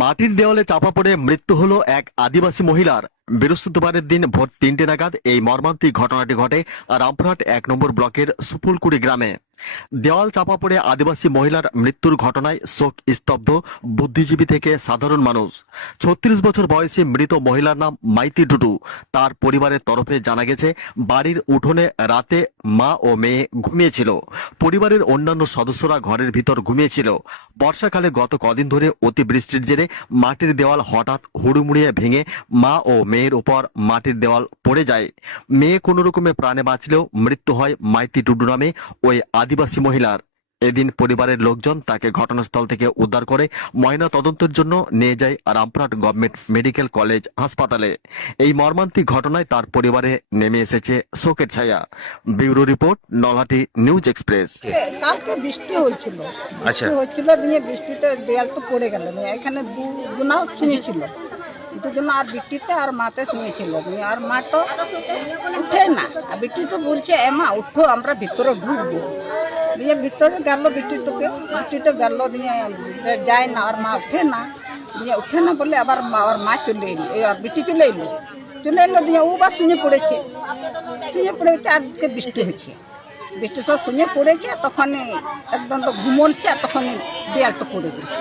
মাটির দেওয়ালে চাপা পড়ে মৃত্যু হল এক আদিবাসী মহিলার। বৃহস্পতিবারের দিন ভোর তিনটে নাগাদ এই মর্মান্তিক ঘটনাটি ঘটে রামপুরহাট এক নম্বর ব্লকের সুপুলকুড়ি গ্রামে। দেওয়াল চাপা পড়ে আদিবাসী মহিলার মৃত্যুর ঘটনায় শোক স্তব্ধ বুদ্ধিজীবী থেকে সাধারণ মানুষ। ছত্রিশ বছর বয়সী মৃত মহিলার নাম মাইতি টুটু তার পরিবারের তরফে জানা গেছে, বাড়ির উঠোনে রাতে মা ও মেয়ে ঘুমিয়েছিল। পরিবারের অন্যান্য সদস্যরা ঘরের ভিতর ঘুমিয়েছিল। বর্ষাকালে গত কদিন ধরে অতিবৃষ্টির জেরে মাটির দেওয়াল হঠাৎ হুড়ুমুড়িয়ে ভেঙে মা ও মেয়ের উপর মাটির দেওয়াল পড়ে যায়। মেয়ে কোনো রকমে প্রাণে বাঁচলেও মৃত্যু হয় মাইতি টুডু নামে ওই আদিবাসী মহিলার। এদিন পরিবারের লোকজন তাকে ঘটনাস্থল থেকে উদ্ধার করে ময়না তদন্তের জন্য নিয়ে যায় রামপুরহাট গভর্নমেন্ট মেডিকেল কলেজ হাসপাতালে। এই মর্মান্তিক ঘটনায় তার পরিবারে নেমে এসেছে শোকের ছায়া। Bureau report Nalhati news express. কালকে বৃষ্টি হয়েছিল। আচ্ছা। হয়েছিল দিয়ে বৃষ্টিতে দেয়ালটা পড়ে গেল। এখানে দুজনা শুয়েছিল দুজনা আর বৃষ্টিতে আর মাতে শুয়েছিল। দিয়ে আর মা তো উঠে না। আর বৃষ্টি তো বলছে, এ মা, উঠো, আমরা ভিতরে ঢুকবো। দিয়ে ভিতরে গেল বৃষ্টিটাকে বৃষ্টিতে গেল দিয়ে যায় না, আর মা উঠে না। দিয়ে উঠে না বলে আবার মা, আর মা চলে এলো। আর বিটি চলে এলো। চলে এলো দিয়ে ও বা শুনে পড়েছে। শুনে পড়েছে আর বৃষ্টি হয়েছে। বৃষ্টি সব শুনে পড়েছে তখন একদম ঘুমোচ্ছে, আর তখন দেয়ালটা পড়ে গেছে।